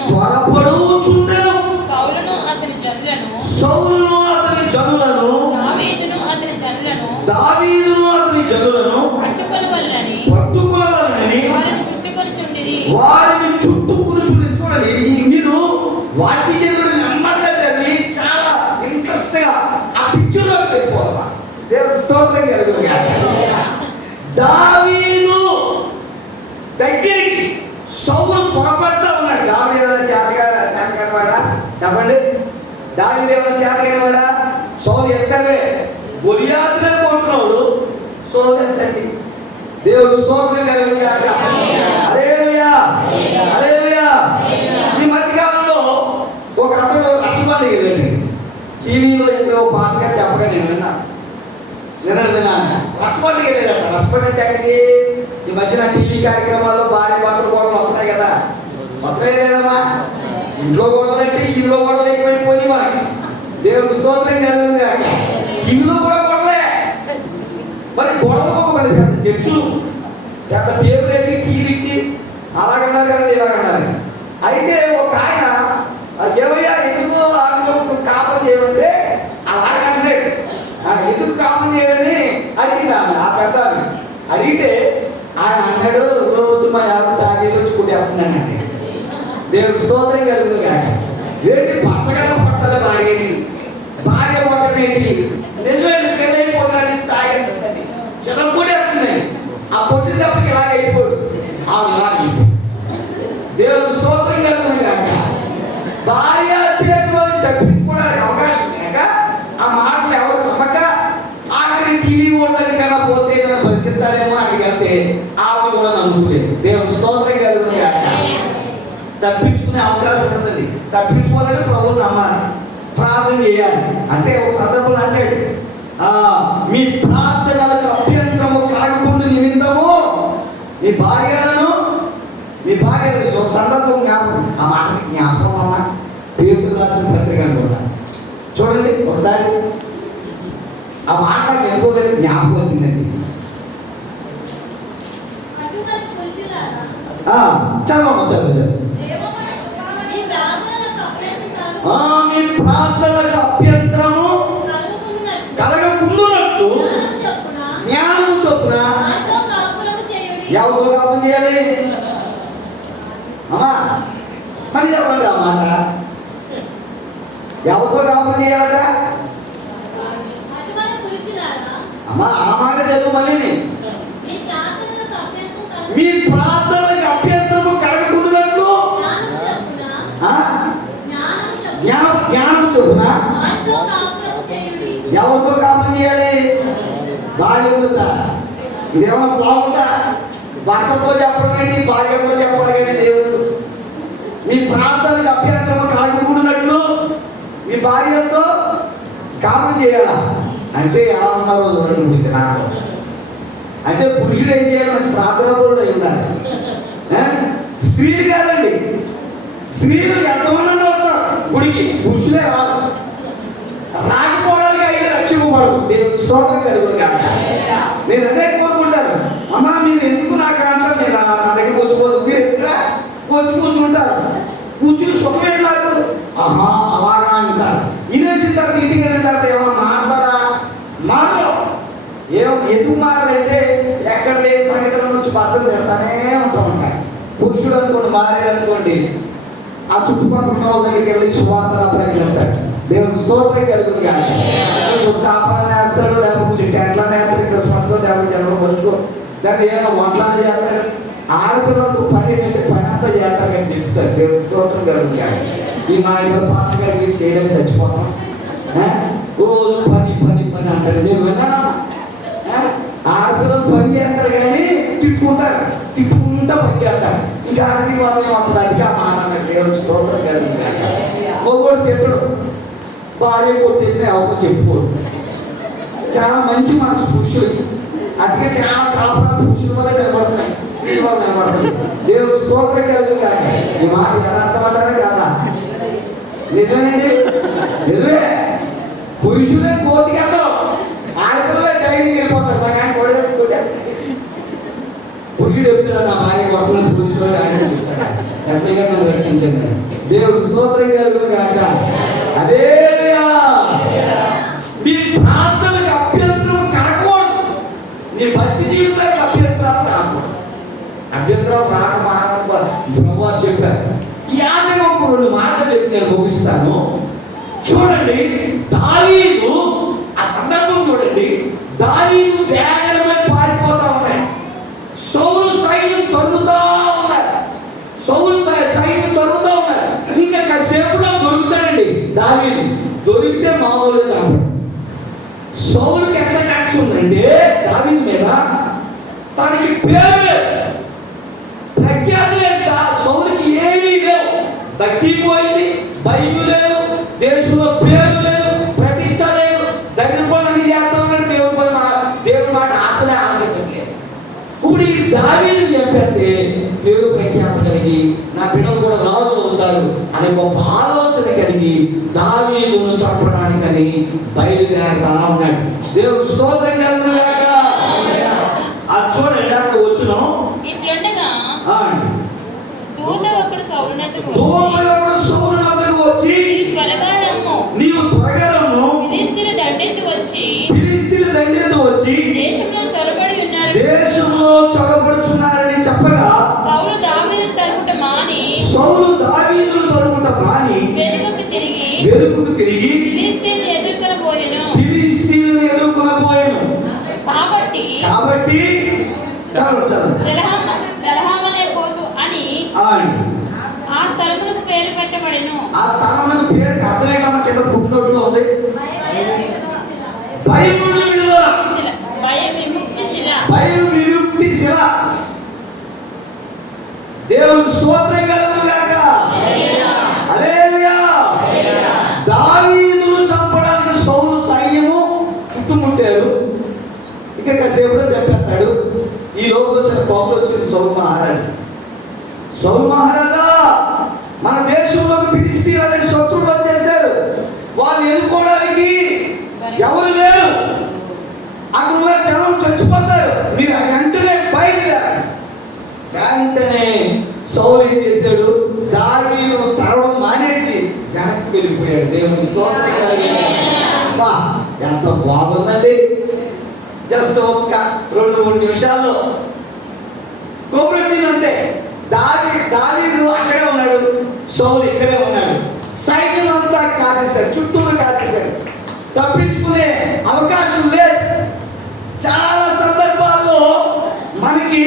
త్వరపడుచుండెను. సౌలును అతని జనులను దావీదును అతని జనులను పట్టుకొని వలనని వారిని చుట్టుకుని చూడండి. మీరు వాటి నెమ్మదిగా చదివి చాలా ఇంట్రెస్ట్ గా ఆ పిక్చర్లో వెళ్ళిపోవాలి. దేవుని స్తోత్రం కలుగును గాక. దావీదు దగ్గరికి సౌలు త్వరపడతా ఉన్నాడు. దావీదు ఏమైనా చేతకానివాడా చెప్పండి? దావీదు ఏమైనా చేతకానివాడా? సౌలు ఎంతవే గొలియాతునే కొట్టున్నాడు, సౌలు ఎంతండి? దేవుని స్తోత్రం కలుగును గాక. హల్లెలూయా, హల్లెలూయా. ఈ మధ్యకాలంలో ఒక అతడు రచ్చబండి వెళ్ళండి. టీవీలో ఇక్కడ పాస్గా చెప్పగా నేను విన్నాను. రచ్చబండికి వెళ్ళాడు. రచ్చబండి అంటే అక్కడికి ఈ మధ్యన టీవీ కార్యక్రమాల్లో భార్య భర్తలు గొడవలు వస్తున్నాయి కదా. వస్తున్నాయి లేదమ్మా? ఇంట్లో గొడవలు అంటే ఇదిలో గొడవలు ఎక్కువైపోయి మనకి. దేవుని స్తోత్రం కలుగును గాక. టీవీలో కూడా గొడవలే. మరి గొడవలకు మరి పెద్ద చర్చు, పెద్ద టేబుల్ వేసి టీలు ఇచ్చి అలాగన్నారు కదండి, ఇలాగన్నారు. అయితే ఒక ఆయన ఏమయ్యా ఎందుకు కాపం చేయమంటే అలాగంటే ఎందుకు కాపం చేయాలని అడిగింది ఆమె. ఆ పెద్ద అడిగితే ఆయన అన్నాడు, రోజు మా ఎవరు తాగేసి వచ్చి కొట్టేస్తున్నానండి. దేవుడు స్తోత్రం కలుగును గాక. ఏంటి పట్టగల పట్టాలి భార్య కొట్టడం ఏంటి? నిజమేంటి? పెళ్ళి కొట్టాలని తాగేస్తుందండి, చిన్న కొట్టేస్తుందండి. ఆ కొట్టిన తప్పకి ఇలాగ అయిపోడు, ఆవిడ దేవుడు స్తోత్రం కలుగును గాక. భార్య చేతిలో తప్పించుకోవడానికి అవకాశం లేక ఆ మాటలు ఎవరు నమ్మక ఆఖరి టీవీ ఉండదు కన్నా పోతే బతికిస్తాడేమో అడిగితే ఆవిడ కూడా నమ్ముతుంది. దేవుడు స్తోత్రం కలుగును గాక. తప్పించుకునే అవకాశం ఉంటుందండి. తప్పించుకోవాలంటే ప్రభువుని నమ్మాలి, ప్రార్థన చేయాలి. అంటే ఒక సందర్భంలో అంటాడు, మీ ప్రార్థనలకు భార్యలను మీ భార్య ఒక సందర్భం జ్ఞాపకం, ఆ మాట జ్ఞాపకం అమ్మా. పేతురు రాసిన పత్రిక అనుకుంటా, చూడండి ఒకసారి. ఆ మాట నాకు ఎక్కువ జ్ఞాపకం వచ్చిందండి. చదవమ్మా, చదువు. మీ ప్రార్థనలకు అభ్యంతరము కలగకుండునట్టు జ్ఞానం చొప్పున ఎవరితో కాపం చేయాలి అమ్మా? మళ్ళీ చెప్పండి ఆ మాట. ఎవరితో కాపం చేయాలట అమ్మా? ఆ మాట చదువు మళ్ళీ. మీ ప్రార్థనలకు అభ్యంతరము కలగకుండునట్లు జ్ఞానం చొప్పున ఎవరితో కాపం చేయాలి? భార్యతో. ఇదేమన్నా బాగుంటా? భర్తతో చెప్పడం ఏంటి, భార్యతో చెప్పాలి కానీ దేవుడు. మీ ప్రార్థనకు అభ్యంతరం కలగకూడనట్లు మీ భార్యతో కాపం చేయాలా అంటే ఎలా ఉన్నారో చూడండి. ఇది నాకు అంటే పురుషుడు ఏం చేయాలంటే ప్రార్థనాపరుడు అయి ఉండాలి. స్త్రీలు కాదండి, స్త్రీలు ఎంతమంది వస్తారు గుడికి, పురుషులే రాదు. రాకపోవడానికి అయితే రక్షింపబడదు. దేవుడు స్తోత్రం కలుగును కాక. నేను అదే కోరుకుంటాను. అమ్మా మీరు ఎందుకు నాకు అంటారు, నేను నా దగ్గర కూర్చోపోదు. మీరు ఎందుకురా కూర్చుంటారు, కూర్చుని సుఖమే నాకు. ఆహా అలాగా అంటారు. ఇనేసిన తర్వాత ఇంటికి వెళ్ళిన తర్వాత ఏమన్నా మారుతారా? మారలో ఎందుకు మారాలంటే ఎక్కడ లేని సంగతుల నుంచి భర్తలు తిడతానే ఉంటాయి. పురుషుడు అనుకోండి మారాడు అనుకోండి, ఆ చుట్టుపక్కల ఉన్న వాళ్ళ దగ్గరికి వెళ్ళి సువార్తను ప్రకటిస్తాడు. దేవుడు స్తోత్రం కలుగును కానీ చేపలను వేస్తాడు, లేకపోతే టెంట్లను వేస్తాడు, క్రిస్మస్లో లేకపోతే జనం పట్టుకో, లేకపోతే ఏమైనా వంటలను చేస్తాడు. ఆడపిల్లలకు పని పెట్టి పని అంతా చేస్తారు కానీ చెప్తారు. దేవుడు స్తోత్రం కలుగును కానీ. ఈ మా ఇద్దరు పాత్ర గారికి చేయలేదు చచ్చిపోతాం. రోజు పని పని పని అంటాడు. నేను విన్నానా? ఆడపిల్లలు పని చేస్తారు కానీ తిట్టుకుంటా పని చేస్తారు. ఇంకా ఆశీర్వాదం ఏమవుతుంది? అది ఆ మాట అన్నాడు. దేవుడు స్తోత్రం కలుగును కానీ. ఒకడు తిట్టడు, భార్య కొట్టేసిన ఎవరు చెప్పుకోడు. చాలా మంచి మనసు పురుషులకి. అందుకే చాలా కాపురాలు పురుషుల వల్ల నిలబడుతున్నాయి, స్త్రీల వల్ల నిలబడుతున్నాయి. దేవుడు స్తోత్రం కలుగును కానీ. ఈ మాట యథార్థం అంటారా కదా? నిజమేనండి, నిజమే. పురుషులే కోతికి వెళ్తాం, ఆడపిల్లలే డైరీకి వెళ్ళిపోతారు. మా ఆయన కొట్టే పురుషుడు చెప్తున్నాడు నా భార్య కొట్టలేదు, పురుషుడు ఆయన చెప్తాడు ఎస్ఐ గారు నన్ను రక్షించండి. దేవుడు స్తోత్రం కలుగును కాక. హల్లెలూయా. మీ ప్రార్థనలకు అభ్యంతరం కలగకూడదు. నీ భక్తి జీవితానికి అభ్యంతరాలు రాకూడదు. అభ్యంతరాలు రాక మానవ ప్రభు చెప్పారు. ఈ ఆదిన ఒక 2 మాటలు చెప్పి నేను ముగిస్తాను. చూడండి దావీదు, ఆ సందర్భం చూడండి. దావీదు వేగరమై పారిపోతా ఉన్నాయి. సౌలు సైన్యం తరుగుతా ఉన్నారు. సైన్యం తరుగుతా ఉన్నారు. ఇంకా కాసేపులో దొరుకుతాడండి దావీదు. దొరికితే మామూలుగా చంపడు. సౌలుకి ఎంత కక్ష ఉందంటే దావీదు మీద, తనకి పేరు లేదు, ప్రఖ్యాతి లేదు. సౌలుకి ఏమీ లేవు. భక్తి పోయింది, బైబిల్ లేదు, దేశంలో పేరు లేదు, ప్రతిష్ట లేదు. దగ్గర పనులు చేస్తామని దేవుడి మాట ఆశలే ఆలోచించలేదు. ఇప్పుడు ఈ దావీదు చెప్పంటే పేరు ప్రఖ్యాత కలిగి నా బిడ్డలు కూడా రాజు అవుతారు అనే గొప్ప ఆలోచన కలిగి దావీదును చంపడానికని బయలుదేరుతా ఉన్నాడు. దేవుడు స్తోత్రం కలుగును గాక. అది చూడండి అక్కడ వచ్చిన ఇట్లుండగా దూత ఒకడు సౌలునొద్దకు వచ్చి నీవు త్వరగా రమ్ము, ఫిలిష్తీయులు దండెత్తి వచ్చి దేశంలో చొరబడుచున్నారని చెప్పగా సౌలు దావీదును తరుముట మాని వెనుకకు తిరిగి ఫిలిష్తీయులను ఎదుర్కొనబోయెను. కాబట్టి సెలహాము అనే పోతు అని ఆ స్థలమునకు పేరు పెట్టబడెను. ఆ స్థలమునకు పేరు అర్థమేకమ్మ కింద పుట్టినట్టుగా ఉంది. భయం విముక్తి శిల. దేవుడు స్తోత్రం కలుగును గాక. హల్లెలూయా. దావీదును చంపడానికి సౌలు సైన్యము చుట్టుముట్టారు. ఇక కాసేపులో చెప్పేస్తాడు. ఈ లోపు వచ్చిన కోపం వచ్చింది సౌలు మహారాజు. సౌలు మహారాజా, మన దేశంలోకి ఫిలిష్తీయులు అనే శత్రువులు వచ్చేసారు, వాళ్ళు ఎదుర్కోవడానికి ఎవరు లేరు, అక్కడ ఉన్న జనం చచ్చిపోతారు, మీరు వెంటనే బయలుదేరారు. వెంటనే సౌలు ఏం చేశాడు, దావీదు తరవడం మానేసి వెనక్కి వెళ్ళిపోయాడు. దేవుని స్తోత్రం కలుగును. బా, ఎంత బాగుందండి. జస్ట్ ఒక్క 2-3 నిమిషాల్లో కొబ్బరి వచ్చిందంటే దావీదు అక్కడే ఉన్నాడు, సౌలు ఇక్కడే ఉన్నాడు. సైన్యం అంతా కాసేశారు, చుట్టూరు కాసేశారు, తప్పించుకునే అవకాశం లేదు. చాలా సందర్భాల్లో మనకి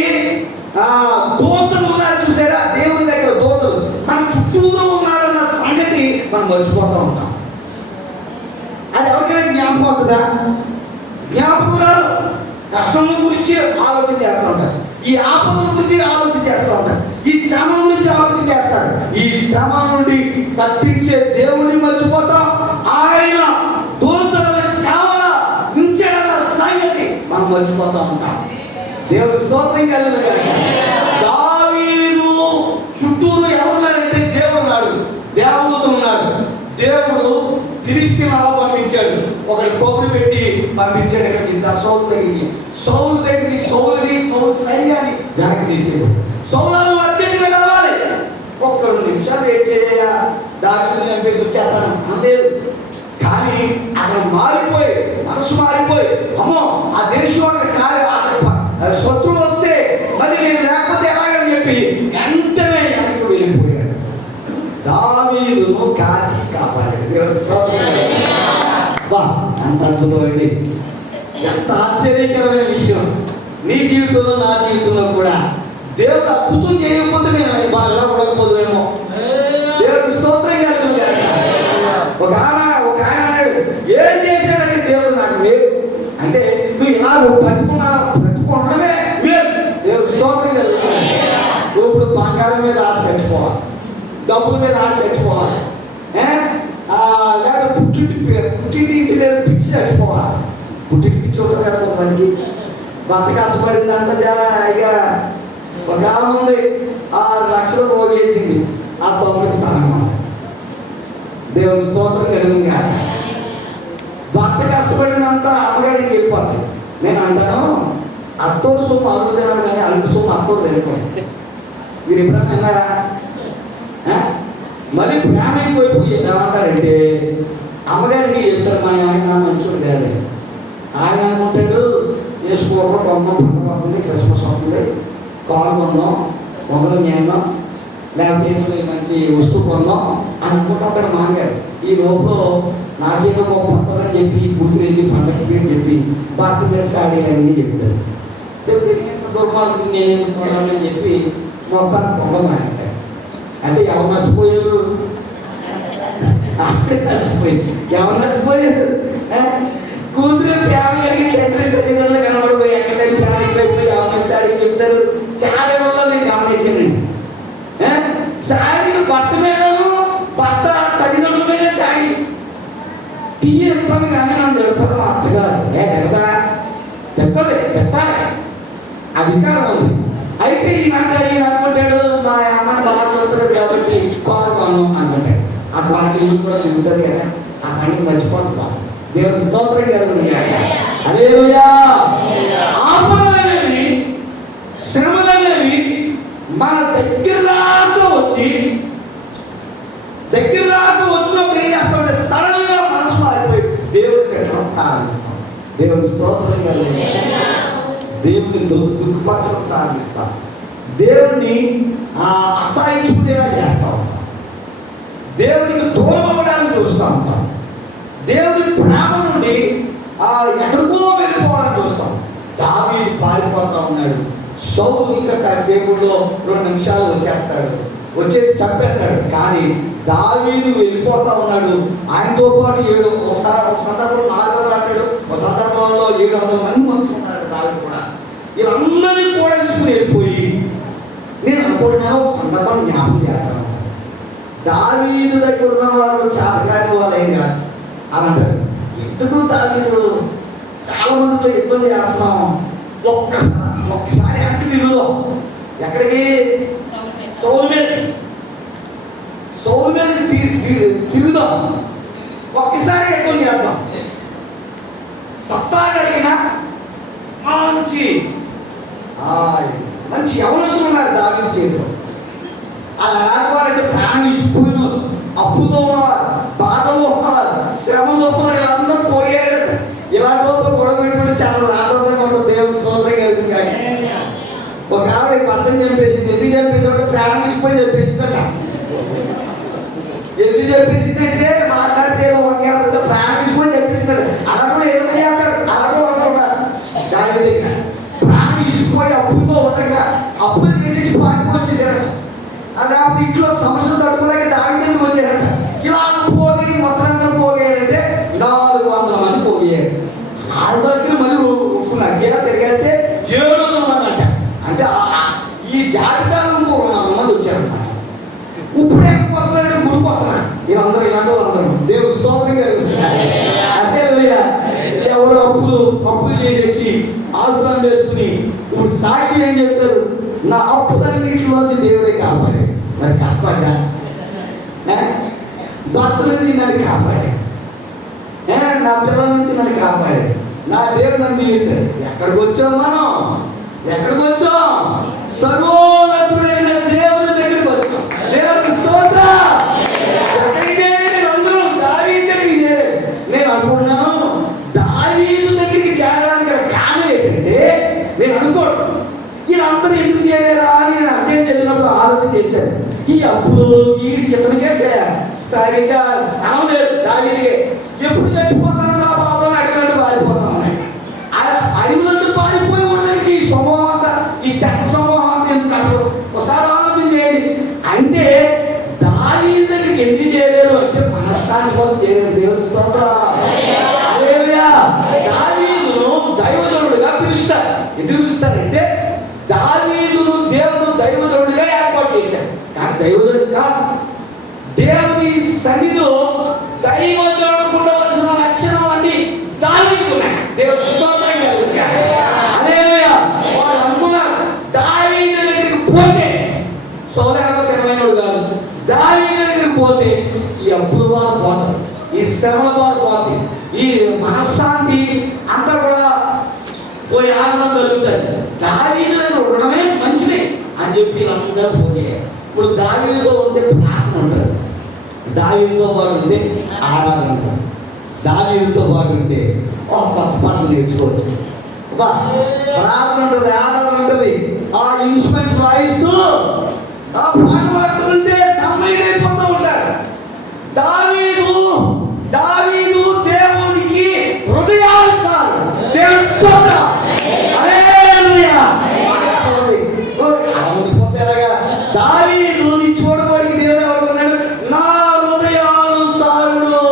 దూతలు ఉన్నారు చూసారా, దేవుని దగ్గర దూతలు మన చుట్టూరు ఉన్నారన్న సంగతి మనం మర్చిపోతూ ఉంటాం. అది ఎవరికైనా జ్ఞాపకం అవుతుందా? జ్ఞాపకం రాదు. కష్టం గురించి ఆలోచన చేస్తూ ఉంటారు, ఈ ఆపదల గురించి ఆలోచన చేస్తూ ఉంటారు, ఈ శ్రమ గురించి ఆలోచన చేస్తారు. ఈ శ్రమ నుండి తప్పించే దేవుడిని మర్చిపోతాం. ఆయన దూతలను కావాలా ఉంచాడన్న సంగతి మనం మర్చిపోతూ ఉంటాం. దేవుడి స్తోత్రం కలుగును గాక. దావీదు చుట్టూరు ఎవరున్నారంటే దేవుడు ఉన్నాడు, దేవదూతలు ఉన్నారు. దేవుడు ఫిలిష్తీయులను అలా పంపించాడు, ఒకటి కొబ్బరి పెట్టి పంపించాడు. ఎక్కడికి? సౌలు దగ్గరికి. సౌలు సైన్యాన్ని వెనక్కి తీసుకెళ్ళాడు. సౌలు అర్జెంటుగా కావాలి, ఒక్క 2 నిమిషాలు వెయిట్ చేయ, దావీదుని చంపేసి వచ్చేస్తాను అనలేదు. కానీ అక్కడ మారిపోయి, మనసు మారిపోయి, అమ్మో ఆ దేశం అక్కడ శత్రువులు వస్తే మరి నేను లేకపోతే ఎలాగని చెప్పి వెంటనే వెనక్కి వెళ్ళిపోయాడు. దావీదును కాచి కాపాడాడు. దేవుని స్తోత్రం. బా, ఎంత అద్భుతమండి, ఎంత ఆశ్చర్యకరమైన విషయం. నీ జీవితంలో నా జీవితంలో కూడా దేవుడు అద్భుతం చేయకపోతే నేను బాగా ఎలా ఉండకపోతుందేమో. దేవుడు స్తోత్రం కలుగును గాక. ఒక ఆయన అన్నాడు, ఏం చేశాడంటే దేవుడు నాకు మేలు అంటే, నువ్వు ఇలా బ్రతుకుండడమే మేలు. దేవుడు స్తోత్రం కలుగును. ఇప్పుడు బంగారం మీద ఆశ చచ్చిపోవాలి, డబ్బుల మీద ఆశ చచ్చిపోవాలి, లేదా పుట్టింటి మీద పిచ్చి చచ్చిపోవాలి. పుట్టింటి పిచ్చి ఉంటుంది కదా కొంతమందికి. భర్త కష్టపడిందంతా ఇక ఒక ఉంది 6 లక్షలు పోగేసింది ఆ తమ్ముడికి స్థానం. దేవుని స్తోత్రం కలుగును గాక. భర్త కష్టపడిందంతా అమ్మగారికి వెళ్ళిపోతుంది. నేను అంటాను, అత్తోడు సొమ్ము అల్లుడు తినాలి కానీ అల్లుడు సొమ్ము అత్తోడు తినకూడదు. మీరు ఎప్పుడన్నా విన్నారా? మళ్ళీ ప్రేమ అయిపోయి ఏమంటారంటే, అమ్మగారికి చెప్తారు, మా ఆయన మంచోడు కాదు, ఆయన అనుకుంటాడు వేసుకోవడం కొందాం, పండుగ అవుతుంది, క్రిస్మస్ అవుతుంది, కారు కొందాం, మొదలు చేద్దాం, లేకపోతే ఏదో మంచి వస్తువు కొందాం అనుకుంటుంటాడు మామగారు. ఈ లోపల నాకేదో ఒక కొత్తదని చెప్పి కూతురు వెళ్ళి పండగ పేరు చెప్పి భర్త మీద సాడీలు అన్నీ చెప్తారు. చెప్తే ఎంత దుర్మార్గం, నేను ఎందుకు కొనాలని చెప్పి మొత్తాన్ని పొందమానంటారు. అంటే ఎవరు నష్టపోయారు? అప్పుడే నష్టపోయింది. ఎవరు నష్టపోయారు? కూతురు ప్రేమ కలిగి తల్లిదండ్రులు కనబడిపోయి ఎక్కడ ప్రేమ అయిపోయి ఎవరి సాడీ చెప్తారు. చాలా వల్ల నేను గమనించానండి. సాడీలు భర్త మీదను, భర్త తల్లిదండ్రుల మీదే సాడీ. టీ ఇస్తాను కానీ నన్ను తిడతాను మా అత్తగారు. తిడతా పెట్టాలి, అధికారం ఉంది. అయితే ఈయన అనుకుంటాడు, మా అమ్మని బాగా చదువుతుంది కాబట్టి కారు కొను అనుకుంటాడు. ఆ బాగా ఇల్లు కూడా తిరుగుతుంది కదా, ఆ సంగతి మర్చిపోతుంది. బాగా దేవుని స్తోత్రం కలుగును గాక. హల్లెలూయా. ఆపదలనేవి, శ్రమలనేవి మన దగ్గర దాకా వచ్చినప్పుడు ఏం చేస్తామంటే సడన్ గా మనసు మారిపోయి దేవుడి దగ్గర ప్రారంభిస్తాం. దేవుని స్తోత్రం కలుగును గాక. దేవుని దుఃఖపరచడం ప్రారంభిస్తాం. దేవుణ్ణి అసహించుకునేలా చేస్తూ ఉంటాం. దేవునికి దూరం అవ్వడానికి చూస్తూ ఉంటాం. దేవుని ప్రేమ నుండి ఎక్కడికో వెళ్ళిపోవాలని చూస్తాం. దావీదు పారిపోతా ఉన్నాడు. సౌలు ఇంకా కాసేపులో 2 నిమిషాలు వచ్చేసి చంపేస్తాడు. కానీ దావీదు వెళ్ళిపోతా ఉన్నాడు. ఆయనతో పాటు ఒక సందర్భంలో 400 అంటాడు, ఒక సందర్భంలో 700 మంది మనుషులు ఉన్నారు. దావీదు కూడా వీళ్ళందరినీ కూడా తీసుకుని వెళ్ళిపోయి, నేను అనుకుంటున్నాను ఒక సందర్భం జ్ఞాపకం చేస్తాను. దావీదు దగ్గర ఉన్న వాళ్ళు చేతకాని వాళ్ళు ఏం కాదు అని అంటారు. ఎందుకు దావీదు చాలా మందితో యుద్ధం చేస్తున్నాం, ఒక్కసారి ఒక్కసారి వెనక్కి తిరుగుదాం. ఎక్కడికి? సౌలు మీద తిరుగుదాం. ఒక్కసారి ఎక్కువ చేద్దాం. సత్తా కలిగిన మంచి యవనస్తులు ఉన్నారు దావీదు చేతిలో. అలా ఆడవారంటే ప్రాణం ఇసుకుపోయిన అప్పుతో ఉన్నవారు, బాధలో ఉన్నవారు, శ్రమలో ఉన్నవారు వీళ్ళందరూ పోయారు. ఇలాంటి వాళ్ళతో గొడవ పెట్టుకుంటే చాలా ఆనందంగా ఉంటుంది. దేవుడు స్తోత్రం కలిగింది. కానీ ఒక ఆవిడ భర్తం చెప్పేసింది. ఎందుకు చెప్పేసి ప్రాణం ఇసుకుపోయి చెప్పేసిందట. ఎందుకు చెప్పేసింది అంటే మాట్లాడితే ఏదో వంకేళ్ళతో ప్రాణం ఇసుకుపోయి చెప్పేసిందట. అలాంటి ఏదో చేస్తాడు. అలాంటి వాళ్ళు ఉన్నారు దాని దగ్గర. ప్రాణం ఇసుకుపోయి అప్పుల్లో ఉండగా అప్పులు చేసేసి పారిపోయి వచ్చేసారట. అదే ఇంట్లో సమస్యలు తట్టుకోలేక దాని దగ్గరికి వచ్చారట. ఇలా పోగి మొత్తం అందరూ పోయారంటే 400 మంది పోయారు. వాళ్ళ దగ్గర మళ్ళీ నగ్గేలా తిరిగితే 700 మంది అంట. అంటే ఈ జాబితాలో ఇంకో 400 మంది వచ్చారనమాట. ఇప్పుడే కొత్తగా గుడి కొత్తనా వీళ్ళందరూ ఇలాంటి వాళ్ళందరూ దేవుడు స్తోత్రం అంటే ఎవరు అప్పులు చేసేసి ఆస్తులను వేసుకుని ఇప్పుడు సాక్షి ఏం చెప్తారు? నా అప్పులన్నింటిలోంచి దేవుడే కాపాడాడు. మరి కాపాడా? భర్త నుంచి నన్ను కాపాడాడు, నా పిల్లల నుంచి నన్ను కాపాడాడు, నా దేవుడు నన్ను నిలుతాడు. ఎక్కడికి వచ్చాం మనం? ఎక్కడికి వచ్చాం? సర్వోన్నతుడైన దేవుని దగ్గరికి వచ్చాం. దేవుని స్తోత్రం. అందరూ దావీదు దగ్గరికి చేరారు. నేను అనుకుంటున్నాను దావీదు దగ్గరికి చేరడానికి కారణం ఏంటంటే, నేను అనుకోను వీళ్ళందరూ ఎందుకు చేరారా అని నేను అధ్యయనం చదివినప్పుడు ఆలోచన చేశాను. ఈ అప్పుడు ఇతనికే సరిగ్గా స్థానం లేదు. దావీదుకే ఎప్పుడు చచ్చిపోతాను రా బాబు అని అడిగినట్టు పారిపోతాం. అడిగినట్టు పారిపోయి ఉండడానికి ఈ సమూహం అంతా, ఈ చెత్త సమూహం అంతా ఎందుకు అసలు ఒకసారి ఆలోచన చేయండి. అంటే దావీదు దగ్గరికి ఎందుకు చేరారు అంటే మనశ్శాంతి కోసం చేరారు. దేవుని స్తోత్రం. హల్లెలూయా. దావీదును దైవజనుడిగా పిలుస్తారు. ఎందుకు పిలుస్తారంటే దావీదును దేవుడు దైవజనుడిగా ఏర్పాటు చేశారు. కానీ దైవజనుడు కాదు. దేవుని సన్నిధిలో దైవజనుడికి ఉండవలసిన లక్షణాలన్నీ దావీదుకు ఉన్నాయి. దేవుడు స్తోత్రం కలుగుతుంది. హల్లెలూయా. వాళ్ళు అనుకున్నారు దావీదు దగ్గరికి పోతే సౌలగారు తెరవైనడు కాదు. దావీదు దగ్గరికి పోతే ఈ అప్పుల బాధ పోతారు, ఈ శ్రమల బాధ పోతుంది, ఈ మనశ్శాంతి అంతా కూడా పోయి ఆనందం కలుగుతుంది. దావీదు దగ్గర ఉండడమే మంచిది అని చెప్పి వీళ్ళందరూ పోయారు. ఇప్పుడు దావీదుతో ఉంటే ప్రార్థన ఉంటుంది, దావీదుతో పాటు ఉంటే ఆరాధన ఉంటుంది, దావీదుతో పాటు ఉంటే కొత్త పాటలు నేర్చుకోవచ్చు. ప్రార్థన ఉంటుంది, ఆరాధన ఉంటుంది. ఆ ఇన్స్ట్రుమెంట్స్ వాయిస్తూ ఆ పాట పాడుతుంటే తమ్మైపోతూ ఉంటారు. దావీదు దేవునికి హృదయానుసారం. దేవుని స్తోత్రం. హల్లెలూయా. దావీదుని చూడబడికి దేవుడు ఎవరున్నాడు? నా హృదయానుసారుడు.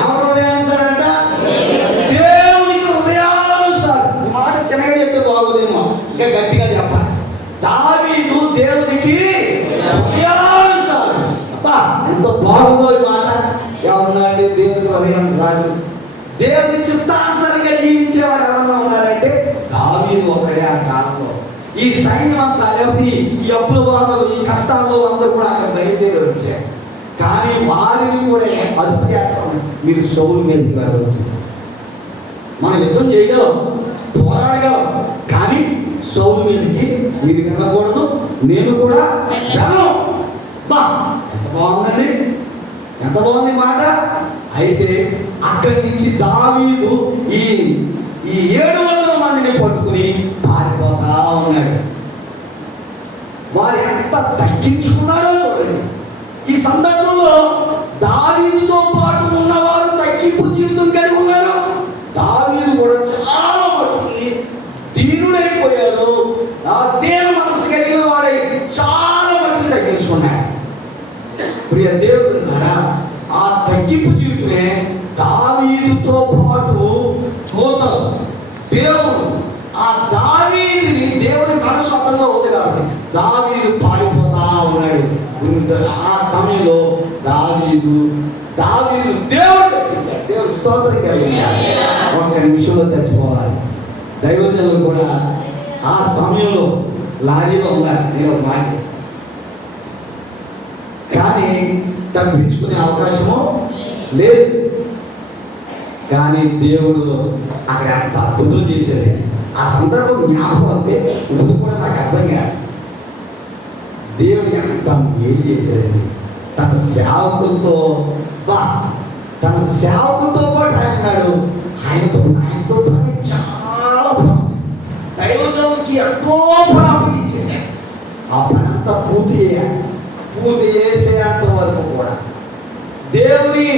ఎవరు హృదయానుసారం అంట? దేవునికి హృదయానుసారం. ఈ మాట చిన్నగా చెప్తే బాగోదేమో, ఇంకా గట్టిగా చెప్పాలి. దావీదు దేవునికి హృదయానుసారం. అబ్బా ఎంత బాగుందో ఈ మాట. ఎవరున్నారంటే దేవునికి హృదయానుసారం, దేవుని చిత్తానుసారంగా జీవించేవారు ఎవరన్నా ఉన్నారంటే దావీదు ఒక్కడే. ఆ కాలంలో ఈ సైన్యం అంతా లేకపోతే ఈ అప్పుల బాధలు, ఈ కష్టాల్లో అందరూ కూడా అక్కడ బయలుదేరి వచ్చారు. కానీ వారిని కూడా అదుపు చేస్తాం. మీరు సౌలు మీదకి వెళ్ళవచ్చు, మనం యుద్ధం చేయగలం, పోరాడగలం, కానీ సౌలు మీదకి మీరు వెళ్ళకూడదు, నేను కూడా వెళ్ళను. ఎంత బాగుందండి, ఎంత బాగుంది మాట. అయితే అక్కడి నుంచి దావీదు ఈ 700 మందిని పట్టుకుని పారిపోతా ఉన్నాడు. వారు ఎంత తగ్గించుకున్నారో చూడండి. ఈ సందర్భంలో దావీదుతో పాటు ఉన్నవారు తగ్గింపు జీవితం కలిగి ఉన్నారు. దావీదు కూడా చాలా మట్టుకి దీనుడైపోయాడు. ఆ దీన మనసు కలిగిన వాడై చాలా మట్టుకు తగ్గించుకున్నాడు. ప్రియ దేవుడు ద్వారా ఆ తగ్గింపు జీవితమే దావీదుతో పాటు పోతాడు. దేవుడు ఆ దావీదుని, దేవుని మనసు అతనిలో ఉంది కాబట్టి దావీదు పారిపోతా ఉన్నాడు. ఆ సమయంలో దావీదు దేవుడు తప్పించాడు. దేవుడు స్తోత్రం కలిగింది. ఒక్క నిమిషంలో చచ్చిపోవాలి. దైవజనులు కూడా ఆ సమయంలో లారీలో ఉండాలి నేను ఒక మాట, కానీ తప్పించుకునే అవకాశము లేదు. కానీ దేవుడు అక్కడ అంత అద్భుతం చేశాడు. ఆ సందర్భం జ్ఞాపకం అంటే ఇప్పుడు కూడా నాకు అర్థం కాదు. దేవుడు ఎంత మేలు చేశాడండి. తన సేవకులతో తన సేవకులతో పాటు ఆయన ఉన్నాడు. ఆయనతో పని చాలా బాగుంది. దైవజనులకి ఎంతో పని అప్పగించేశాడు. ఆ పని అంతా పూర్తి చేసేంత వరకు కూడా దేవుని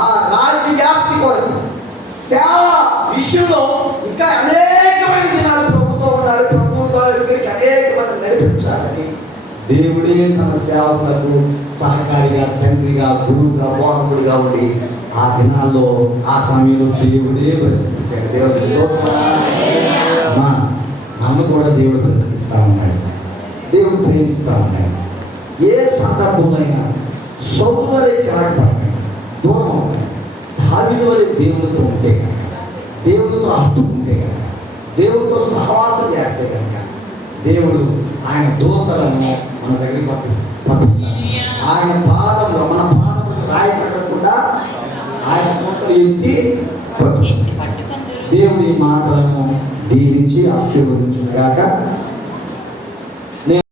ఆ రాజ్య వ్యాప్తి కొరకు సేవ విషయంలో ఇంకా అనేకమైన దినాలు ప్రభుత్వం ఉండాలి. ప్రభుత్వ దగ్గరికి అనేకమైన నడిపించాలని దేవుడే తన సేవకులకు సహకారిగా, తండ్రిగా, గురువుగా, బోధకుడిగా ఉండి ఆ దినాల్లో ఆ సమయంలో దేవుడే బ్రతికించాడు. దేవుడు నన్ను కూడా దేవుడు బ్రతికిస్తా ఉన్నాడు. దేవుడు ప్రేమిస్తా ఉన్నాడు. ఏ సందర్భంలో అయినా సొమ్ము వలె చిరాకుపడతాడు, దూరం అవుతాడు. దావీదు వలె దేవుడితో ఉంటే కనుక, దేవుడితో హత్తుకుంటే కనుక, దేవుడితో సహవాసం చేస్తే కనుక దేవుడు ఆయన దూతలను మన దగ్గరికి పంపిస్తాడు. ఆయన పాదంలో మన పాదములు రాయి తగ్గకుండా ఆయన దూతలు ఎత్తి దేవుడి మాటలను దీవించి ఆశీర్వదించుగాక.